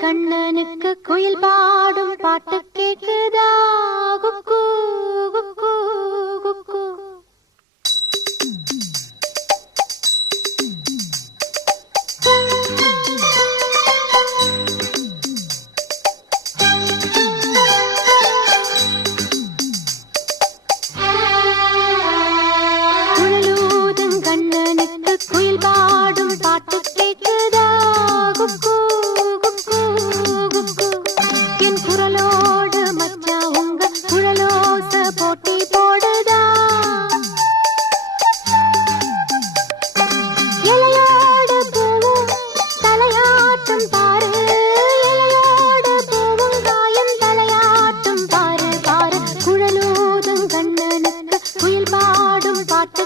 கண்ணனுக்கு குயில் பாடும் பாட்டு கேக்குதா குக்கு குக்கு குக்கு. குழலூதும் கண்ணனுக்கு குயில் பாடும் பாட்டு கேக்குதா குக்கு குக்கு குக்கு. என் குரலோடு மச்சா உங்க குழலோச போட்டி போடுதா. இலையோடு பூவும் தலையாட்டும் பாரு, இலையோடு பூவும் காயும் தலையாட்டும் பாரு பாரு. குழலூதும் கண்ணனுக்கு குயில் பாடும் பாட்டு